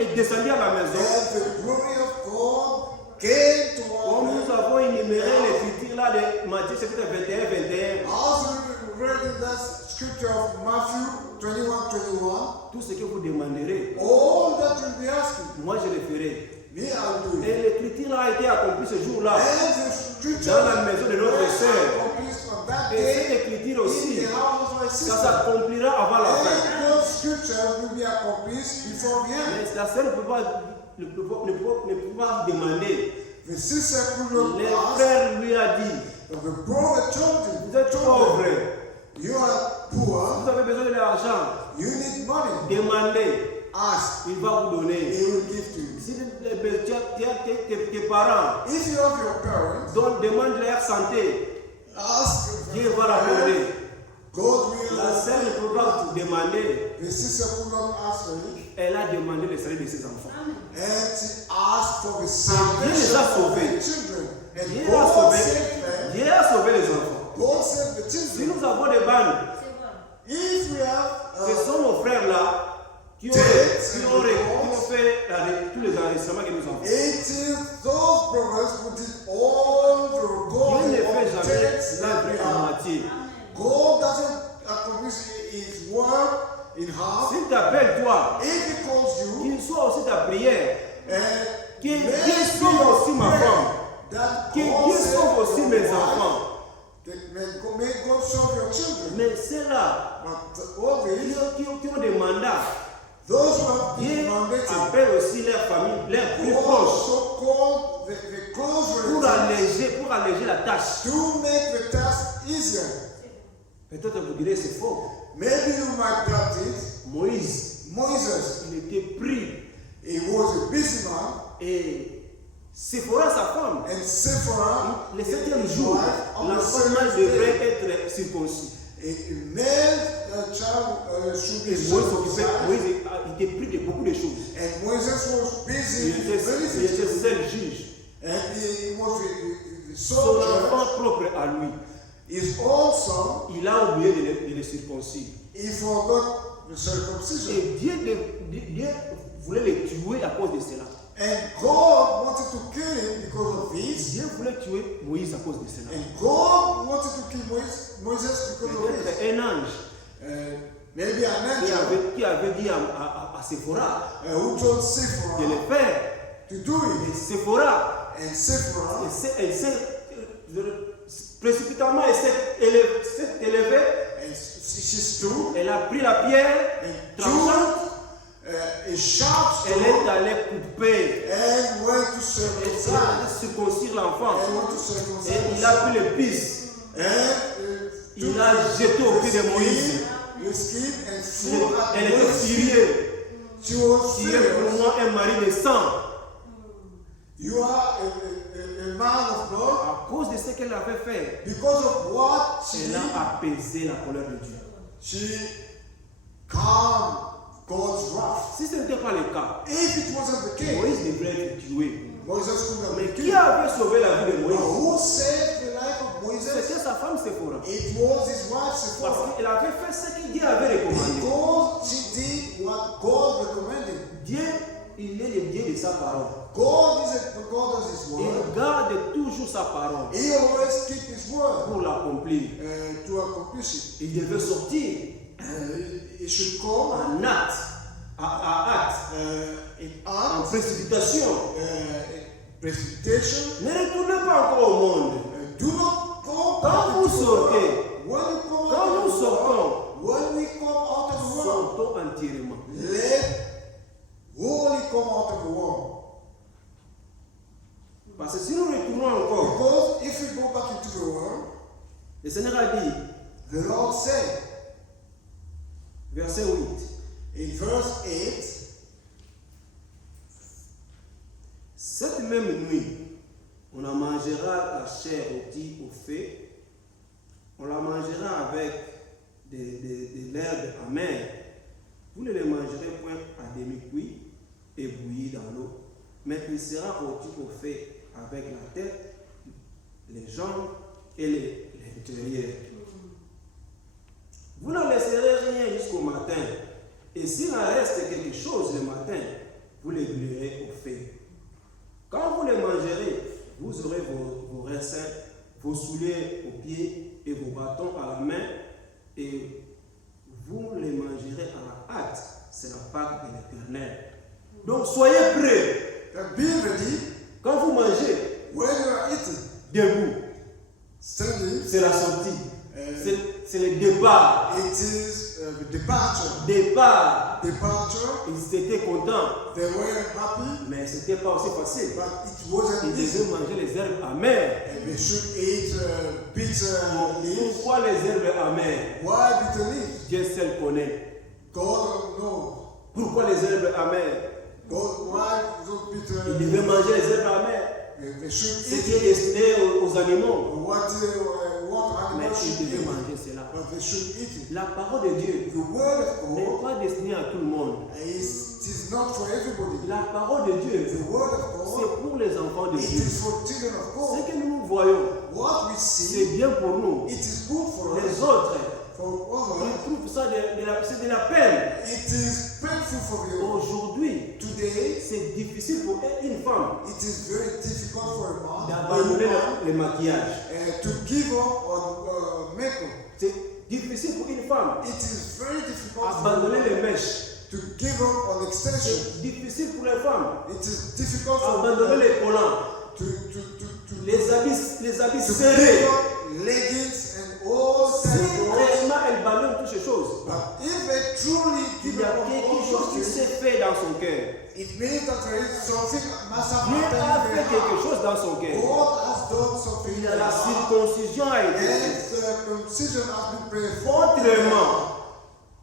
est descendue à la maison. And the glory of God came to our Comme nous avons énuméré l'écriture là de Matthieu chapitre 21, Also read in that scripture of Matthew 21:21. tout ce que vous demanderez, All that you'll be asking, moi je le ferai. me I'll do it. Et l'écriture là a été accomplie ce jour-là And the scripture dans la maison de notre sœur. accomplished on that Et cette day écriture in aussi, the house of my ça sister. s'accomplira avant la fin. And those scriptures will be accomplished before the end. Mais la sœur ne peut pas demander. The sister could not Le ask, frère lui a dit, but the brother told vous êtes him, pauvre, you are poor, vous avez besoin de l'argent, you need money. demandez, Ask, il va vous donner. he will give to you. Si tes parents If you have your parents, demandent leur santé, ask Dieu va l'accorder. God will La sœur ne peut pas demander, The sister could not ask for it, elle a demandé le salut de ses enfants. and she asked for the Dieu salvation les a of sauvés. the children. And Dieu a God sauvé, saved them. Dieu a sauvé les enfants. God saved the Si children. nous avons des bandes, If we have ce sont nos frères là qui ont fait tous les enregistrements que nous avons. it is those brothers who did all the Dieu ne recording fait of jamais tapes that l'œuvre we en have. moitié. God doesn't accomplish his work in half. S'il t'appelle toi, If he calls you, qu'il soit aussi ta prière, and que may Dieu be sauve your aussi ma prayer femme, that que God Dieu save sauve aussi your mes wife, enfants. that may God save your children. Mais ceux-là But all these, qui ont des mandats, those who have Dieu been mandated, appelle aussi leur famille, leurs plus God proches, also called the close pour relatives alléger la tâche. to make the task easier. Peut-être vous direz c'est faux. Maybe you might doubt it. Moïse, Moses, il était pris he was a busy man, et Séphora, sa femme, and Sephora, le septième his jour, wife, on the l'enfant seventh devrait day, être circoncis. a male child should be Et Moïse circumcised. était pris de beaucoup de choses. And Moses was busy Il with many était things. seul juge. And he was the Son soldier. enfant propre à lui, His own son, il a oublié de le circoncire. he forgot the circumcision. Et Dieu voulait le tuer à cause de cela. And God wanted to kill him because of this. Dieu voulait tuer Moïse à cause de cela. And God wanted to kill Moses because of this. Peut-être un ange Maybe an angel qui avait dit à Séphora who told de Sephora le faire. to do Et it. Séphora, And Sephora, précipitamment, elle s'est élevée, and she stood elle a pris la pierre, and tranchante, took a sharp elle est stone allée couper, and went to elle circumcise. a circoncire l'enfant. And went to Et circumcise. il a pris l'épice, And il a jeté au pied de Moïse. the skin and threw at Elle était Moses' feet. furieux. She was Tu es pour furious. moi un mari de sang. You are a man of God. À cause de ce qu'elle avait fait, Because of what she elle did, a apaisé la colère de Dieu. she calmed God's wrath. Si ce n'était pas le cas, If it wasn't the case, Moïse devrait être tué. Moses couldn't have Mais been qui killed. avait sauvé la vie de But Moïse? who saved the life of Moses? C'était sa femme Séphora. It was his wife Parce Sephora. qu'elle avait fait ce que Dieu avait recommandé. Because she did what God recommended. Dieu, il est le Dieu de sa parole. God does his word. Il garde toujours sa parole He always keeps his word pour l'accomplir. to accomplish it. Il devait sortir He should come en acte, à acte, in en acts, précipitation. in precipitation. Ne retournez pas encore au monde. Do not come Quand vous into the world. sortez, When you come quand out nous of the world, sortons, when we come out of the world, sortons entièrement. let wholly come out of the world. Parce que si nous retournons encore, Because if we go back into the world, le Seigneur a dit, the Lord said verset 8, in verse 8, cette même nuit, on en mangera la chair rôtie au feu, on la mangera avec de l'herbe amère. Vous ne les mangerez point à demi-cuit et bouilli dans l'eau, mais il sera rôti au feu avec la tête, les jambes et l'intérieur. Vous n'en laisserez rien jusqu'au matin, et s'il en reste quelque chose le matin, vous les brûlerez au feu. Quand vous les mangerez, vous aurez vos raisins, vos souliers aux pieds et vos bâtons à la main, et vous les mangerez à la hâte. C'est la Pâque de l'Éternel. Donc soyez prêts. be ready Quand vous mangez, when you are eating. debout. Standing, C'est la sortie. C'est le départ. it is the departure. Départ. Departure, Ils étaient contents, they were happy, mais ce n'était pas aussi facile. but it wasn't Ils easy. devaient manger les herbes amères. And they should eat bitter leaves. Pourquoi les herbes amères? Why bitter leaves? Dieu seul connaît. God knows. Pourquoi les herbes amères? God, why those bitter Ils devaient manger les herbes amères. They should Ce eat qui est destiné aux animaux. what Mais animals ils should devaient eat, manger cela. but they should eat it. La parole de Dieu The word of n'est God pas destinée à tout le monde. is not for everybody. La parole de Dieu, The word of God, c'est pour les enfants de it Dieu. is for children of Ce God. que nous voyons, What we c'est see, bien pour nous. it is good for Les us. autres, For ils others, trouvent ça c'est de la peine. it is painful for you. Aujourd'hui, Today, c'est difficile pour une femme it is very difficult for a man d'abandonner le maquillage. to give up on makeup. C'est difficile pour une femme It is very difficult for a d'abandonner les man mèches. to give up on extension. C'est difficile pour les femmes It is difficult for d'abandonner les collants, to les habits give serrés. up leggings and all Si types of clothes. réellement elle abandonne toutes ces choses, But if they truly il give y a up on quelque all chose those qui things, s'est fait dans son cœur. it means that there is something must have Dieu a happened fait in quelque their heart. chose dans son cœur. God has done something in their La heart. circoncision a été And faite. circumcision has been performed. Autrement,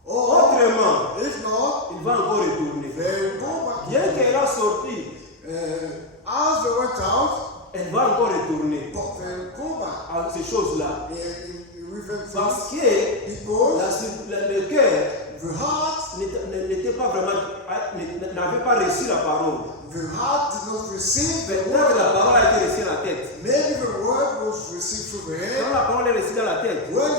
autrement, If not, il va encore retourner. they go back. Bien qu'elle a sorti, As they went out, elle va encore retourner but they go back. à ces choses-là. With them Parce things, que because le cœur the heart, n'était pas vraiment, n'avait pas reçu la parole. the heart did not receive the Maintenant que word. la parole a été reçue dans la tête. Maybe the word was received through the Quand head. la parole est reçue dans la tête, When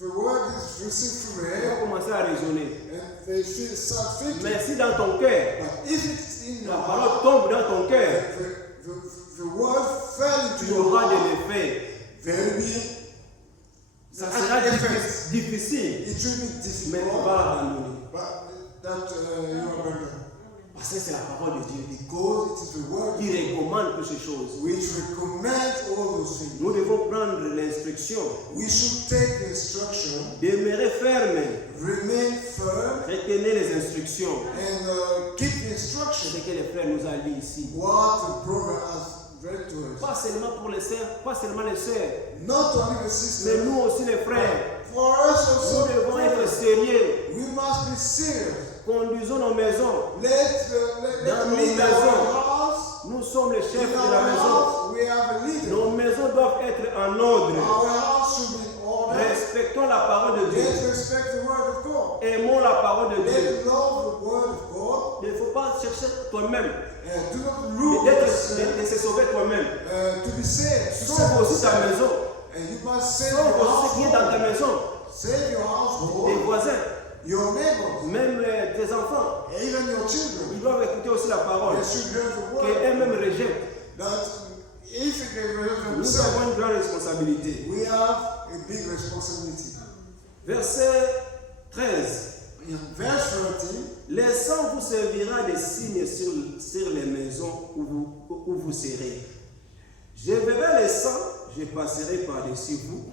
the word is received through the on head, va commencer à raisonner. and they start thinking. Mais si dans ton cœur, But if it's in la your parole heart, tombe dans ton cœur, the word fell into tu your auras de heart, l'effet. there will be Ça an sera effect. difficile, It will be mais tu difficult, vas l'abandonner. but that you abandon. Parce que c'est la parole de Dieu Because it is the word qui recommande toutes ces choses. which recommends all those things. Nous devons prendre l'instruction, We should take the instruction, demeurer ferme, remain firm, retenir les instructions. and keep the Ce instruction. que le frère nous a dit ici. What the brother has read to us. Pas seulement pour les sœurs, pas seulement les sœurs, Not only the mais sister, nous aussi les frères. for us Nous also, devons être brothers, sérieux. we must be serious. Conduisons nos maisons Let's Dans nos lead maisons. our house Nous sommes les chefs in de la our maison. house, we have a leader. Nos maisons doivent être en ordre. Our house should be in order. Respectons la parole de Dieu. Let's respect the word of God. Aimons la parole de Dieu. Let's love the word of God. Il ne faut pas chercher toi-même. Do not look De se sauver toi-même. to be saved. Sauve aussi ta maison. And you must save Sauve your aussi ce qui est dans ta household. maison. Save your Tes household, voisins. your neighbors, Même tes enfants. even your children. Ils doivent écouter aussi la parole. They should hear the word. Qu'eux-mêmes rejettent. That if they realize Nous themselves, avons une grande responsabilité. we have a big responsibility. Verset 13. In verse 13, Les sangs vous servira de signes sur les maisons où vous serez. Je verrai les sangs, je passerai par-dessus vous,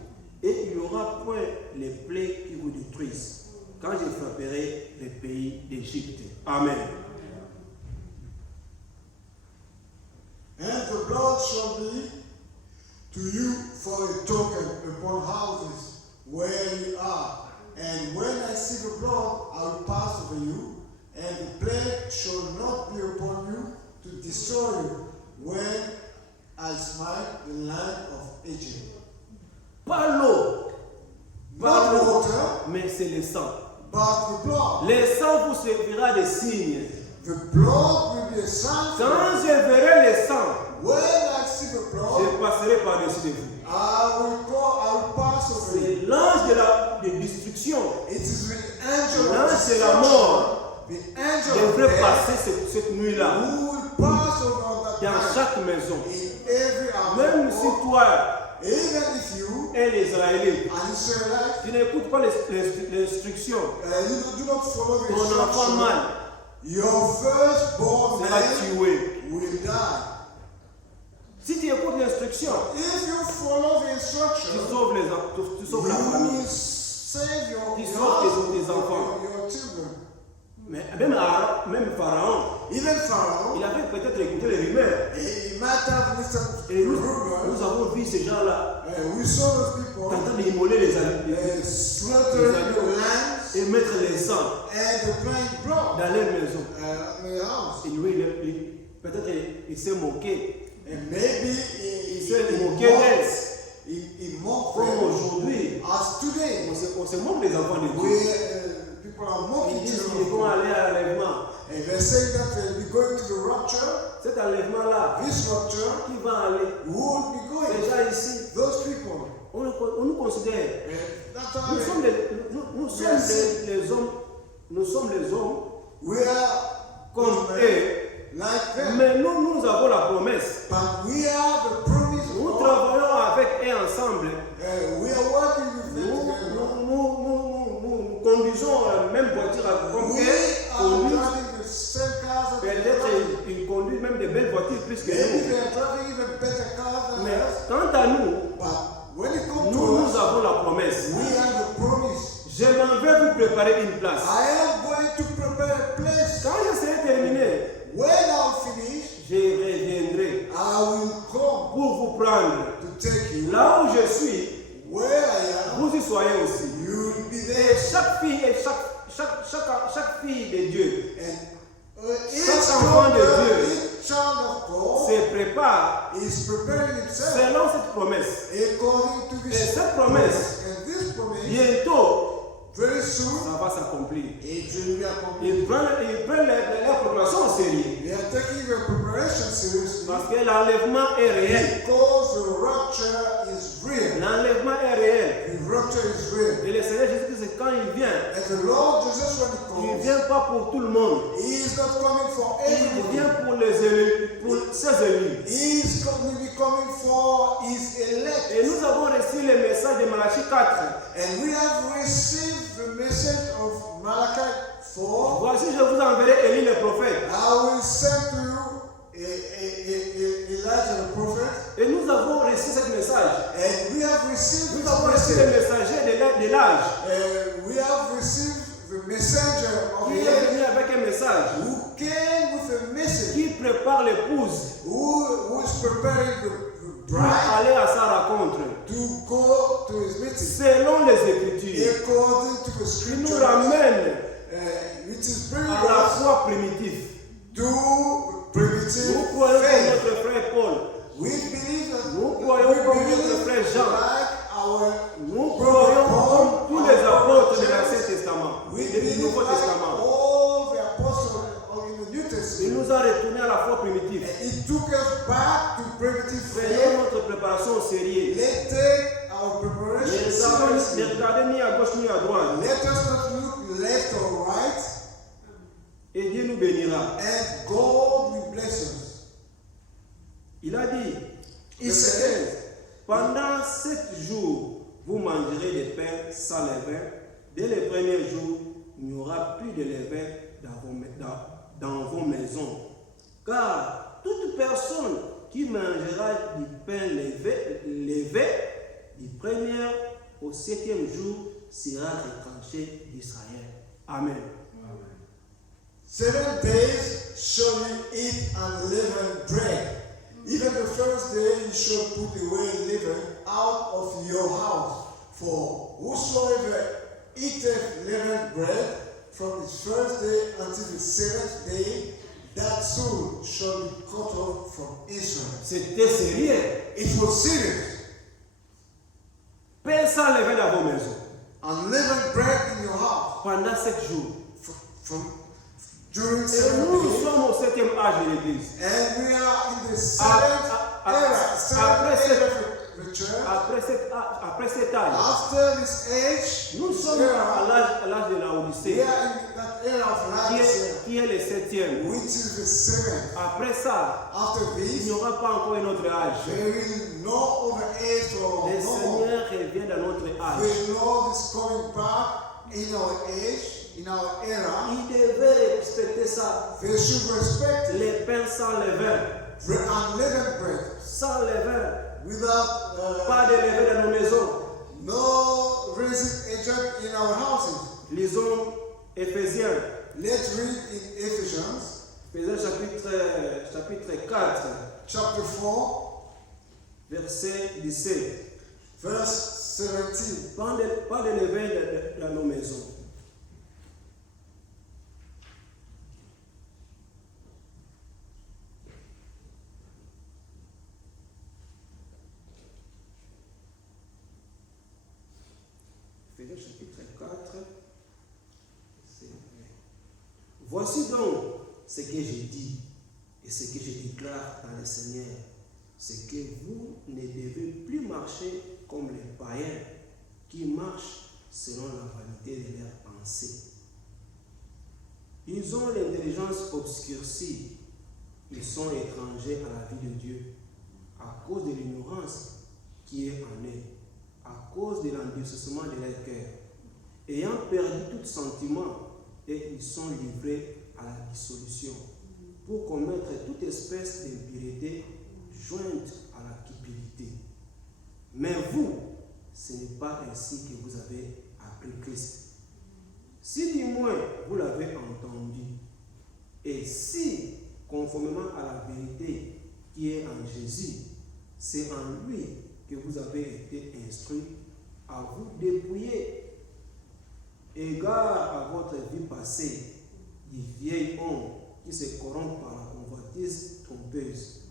et il n'y aura point les plaies qui vous détruisent, quand je frapperai les pays d'Égypte. Amen. and the blood shall be to you for a token upon houses where you are. And when I see the blood, I will pass over you, and the plague shall not be upon you to destroy you when I smite the land of Egypt. Pas l'eau, Not water, mais c'est le sang. but the blood. Les sangs vous servira de signes. The blood will be a sign for Quand you. je verrai les sangs, When I see the je blood, passerai par-dessus de vous. I will pass over you. C'est l'ange de destruction. It is the angel L'ange of de la destruction, mort the angel of devrait death, passer cette nuit-là who will pass over that dans night chaque maison. in every house. Même si toi Even if you, et les Israélites, an Israelite, tu n'écoutes pas l'instruction, you do not follow the ton enfant instruction, mâle your firstborn sera man tué. will die. Si tu écoutes l'instruction, If you follow the tu instruction, sauves, tu sauves la you famille. will save your Tu your sauves household, tes enfants. your children. Mais même Pharaon, Even Pharaoh, il avait peut-être écouté les rumeurs. he might have listened to Et nous rumors. avons vu ces gens-là We saw those people tentant d'immoler les animaux slaughtering the lambs et mettre les sangs and applying blood dans leur maison. in the house. Et lui, peut-être il s'est moqué. And maybe Il s'est moqué d'elle. he mocked Comme them. aujourd'hui, As today, on se moque des enfants de Dieu. where people are Ils mocking disent children. qu'ils vont aller à l'enlèvement. And they're saying that they'll be going to the rapture. Cet enlèvement-là, This rapture, qui va aller? who will be going? Déjà ici, Those people. on nous considère. That's how Nous sommes les hommes we are comme eux, like them. mais nous avons la promesse. But we have the promise of Nous God. travaillons avec eux ensemble. We are working with them Nous together. conduisons la même voiture comme We eux are conduisent. driving the same cars as Peut-être they ils conduisent même des belles voitures plus que Maybe nous. they are driving even better cars than Mais us. quant à nous, But when it comes to nous us, avons la promesse. we have the promise. Je m'en vais vous préparer une place. I am going to prepare a place. Quand je serai terminé, When I'll finish, je reviendrai I will come pour vous prendre. to take you. Là où je suis, Where I am, vous y soyez aussi. you will be Et there. chaque fille et chaque fille de Dieu And each Chaque enfant de daughter, Dieu each child of God se prépare is preparing himself selon cette promesse. according to Et this cette promesse, And this promise, bientôt, very soon, ça va s'accomplir. it will be accomplished. Ils prennent la proclamation au sérieux. They are taking the preparation seriously Parce que l'enlèvement est réel. because the rapture is real. L'enlèvement est réel. The rapture is real. Et le Seigneur Jésus-Christ, quand il vient, And the Lord Jesus, when il he ne comes, vient pas pour tout le monde. he is not coming for Il everybody. vient pour les élus, pour ses élus. He is will be coming for his elect. Et nous avons reçu le message de Malachie 4. And we have received the message of Malachi 4. Voici, je vous enverrai Élie le prophète. I will send to you Elijah the prophet. Et nous avons reçu ce message. And we have received Nous this avons reçu le message. messager de l'âge We have received the messenger of qui the est age venu avec un message who came with a message, qui prépare l'épouse who is preparing the pour bride aller à sa rencontre to go to his meeting selon les Écritures. according to the Qui nous scriptures, ramène which is bringing à la us foi primitive. to primitive primitive Nous croyons comme faith. notre frère Paul. We believe that Nous we croyons comme believe notre frère Jean. like our Nous brother croyons Paul, comme tous les our apôtres de brother l'Ancien James. Testament We et du believe Nouveau like Testament. all the apostles in the New Il Testament. nous a retournés à la foi primitive. And it took us back to primitive Faisons faith. notre préparation au sérieux. Let's take our preparation Ne seriously. regardez ni à gauche ni à droite. Let us not look left or right, Et Dieu nous bénira. and God will bless us. Il a dit, Il verset said, 15, pendant 7 jours, vous mangerez des pains sans levain. Dès les premiers jours, il n'y aura plus de levain dans vos maisons. Car toute personne qui mangera du pain levé du premier au 7e jour sera retranché d'Israël. Amen. 7 days shall you eat unleavened bread. Even the first day you shall put away leaven out of your house. For whosoever eateth leavened bread from his first day until the 7th day, that soul shall be cut off from Israel. C'était sérieux. It was serious. Pain sans levain dans vos maisons Unleavened bread in your house pendant 7 jours. during Et 7 nous days. sommes au 7e âge de l'Église. And we are in the après seventh era of the church. Après cet âge, After this age, nous this sommes era, à l'âge de la we Odyssée, are in that era of Laodicea, qui est le 7e. which is the seventh. Après ça, After il this, n'y aura pas encore un autre âge. there is no other age for Le no more. Seigneur revient dans notre âge. The Lord is coming back in our age, in our era. Il devait respecter ça. They should respect Les pains sans levain. unleavened bread Sans levain. without Pas de levain dans nos maisons. no raising agent in our houses. Lisons Éphésiens. Let's read in Ephesians Éphésiens chapitre 4, chapter 4, verset 17. verse 17. Pas de levain dans nos maisons. Éphésiens chapitre 4, verset 20. Voici donc ce que j'ai dit et ce que je déclare dans le Seigneur, c'est que vous ne devez plus marcher comme les païens qui marchent selon la vanité de leurs pensées. Ils ont l'intelligence obscurcie, ils sont étrangers à la vie de Dieu à cause de l'ignorance qui est en eux, à cause de l'endurcissement de leur cœur, ayant perdu tout sentiment, et ils sont livrés à la dissolution pour commettre toute espèce d'impureté jointe à la cupidité. Mais vous, ce n'est pas ainsi que vous avez appris Christ. Si du moins vous l'avez entendu, et si, conformément à la vérité qui est en Jésus, c'est en lui que vous avez été instruits à vous dépouiller, égard à votre vie passée, du vieil homme qui se corrompt par la convoitise trompeuse,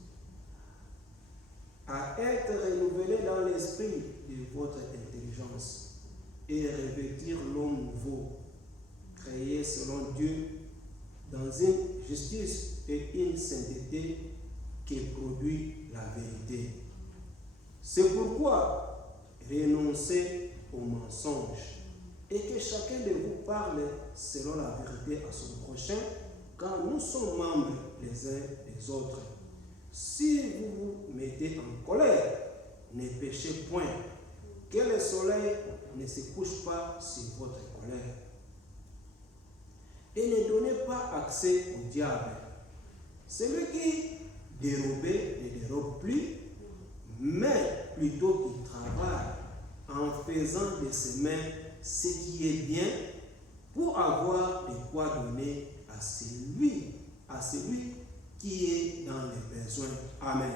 à être renouvelé dans l'esprit de votre intelligence et revêtir l'homme nouveau, créé selon Dieu dans une justice et une sainteté qui produit la vérité. C'est pourquoi renoncez aux mensonges et que chacun de vous parle selon la vérité à son prochain, car nous sommes membres les uns des autres. Si vous vous mettez en colère, ne péchez point, que le soleil ne se couche pas sur votre colère. Et ne donnez pas accès au diable. Celui qui dérobait ne dérobe plus, mais plutôt qu'il travaille en faisant de ses mains ce qui est bien pour avoir de quoi donner à celui qui est dans les besoins. Amen.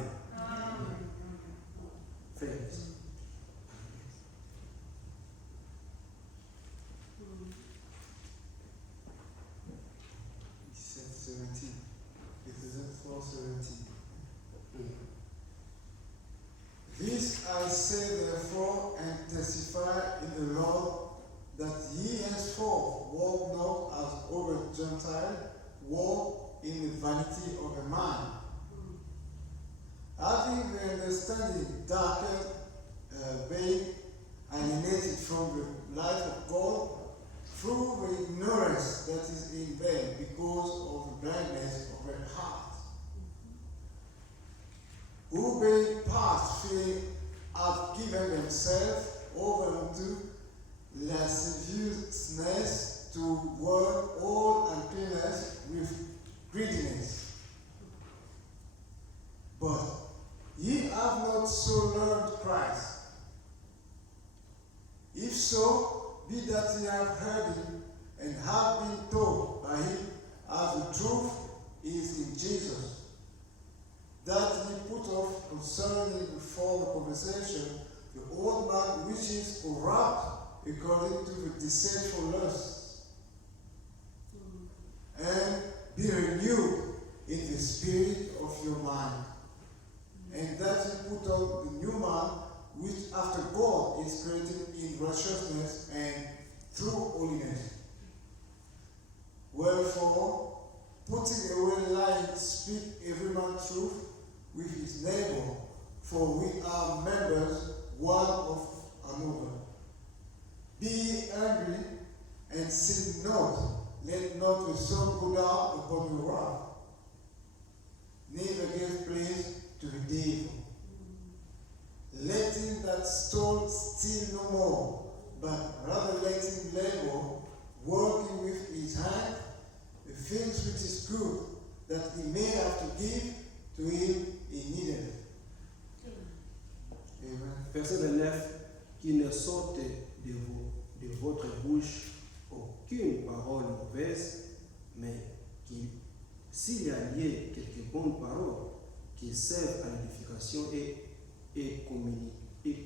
Frères, 17, 17. Ephesians 4, 17. walk not as other Gentiles, walk in the vanity of a mind. Having the understanding darkened, vain, alienated from the light of God, through the ignorance that is in them because of the blindness of their heart. Who being past feeling have given themselves over unto lasciviousness to work all uncleanness with greediness. But ye have not so learned Christ. If so, be that ye have heard him and have been taught by him as the truth is in Jesus, that ye put off concerning the former conversation the old man which is corrupt according to the deceitful lusts, and be renewed in the spirit of your mind, and that ye put on the new man which after God is created in righteousness and true holiness. Wherefore, putting away lying, speak every man truth with his neighbor, for we are members one of another. Be ye angry and sin not, let not the sun go down upon your wrath. Neither give place to the devil. Let him that stole steal no more, but rather let him labor, working with his hand, the things which is good, that he may have to give to him in needed. Amen. Verset 29, qui ne sorte de votre bouche aucune parole mauvaise, mais qui, s'il y a lié quelques bonnes paroles qui servent à l'édification et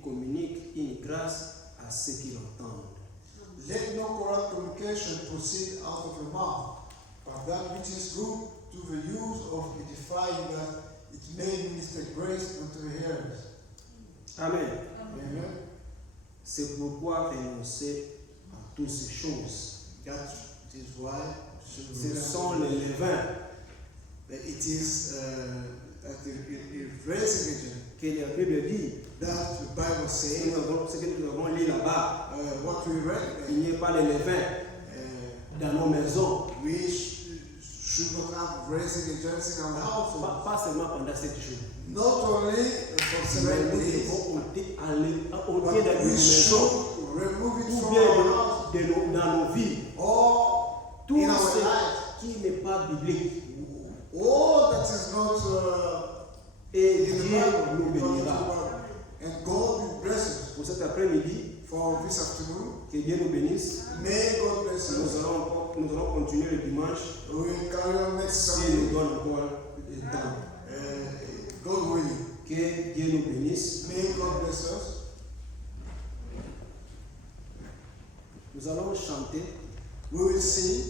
communiquent une grâce à ceux qui l'entendent. Let no corrupt communication proceed out of your mouth, but that which is good to the use of edifying, that it may minister grace unto the hearers. Amen. Amen. C'est pourquoi renoncer à toutes ces choses. That is why Ce sont les levains it is raising agent que la Bible dit. that the Bible Ce says, que nous avons lu là-bas, what we read, il n'y a pas de levain dans nos maisons. we should not have raising agents in our household. Pas seulement pendant cette journée. Not only for 7 Nous days, devons ôter dans but nos we maisons should remove it ou from bien our house dans nos vies. or Tout in our ce life. qui n'est pas biblique. All that is not Et in the Dieu Bible, nous bénira. and God will bless us. Pour cet après-midi, For this afternoon, que Dieu nous bénisse. may God bless Nous us. allons continuer le dimanche We will carry on next si Sunday, nous donne encore le temps. God willing. Que Dieu nous bénisse. May God bless us. Nous allons chanter. We will sing.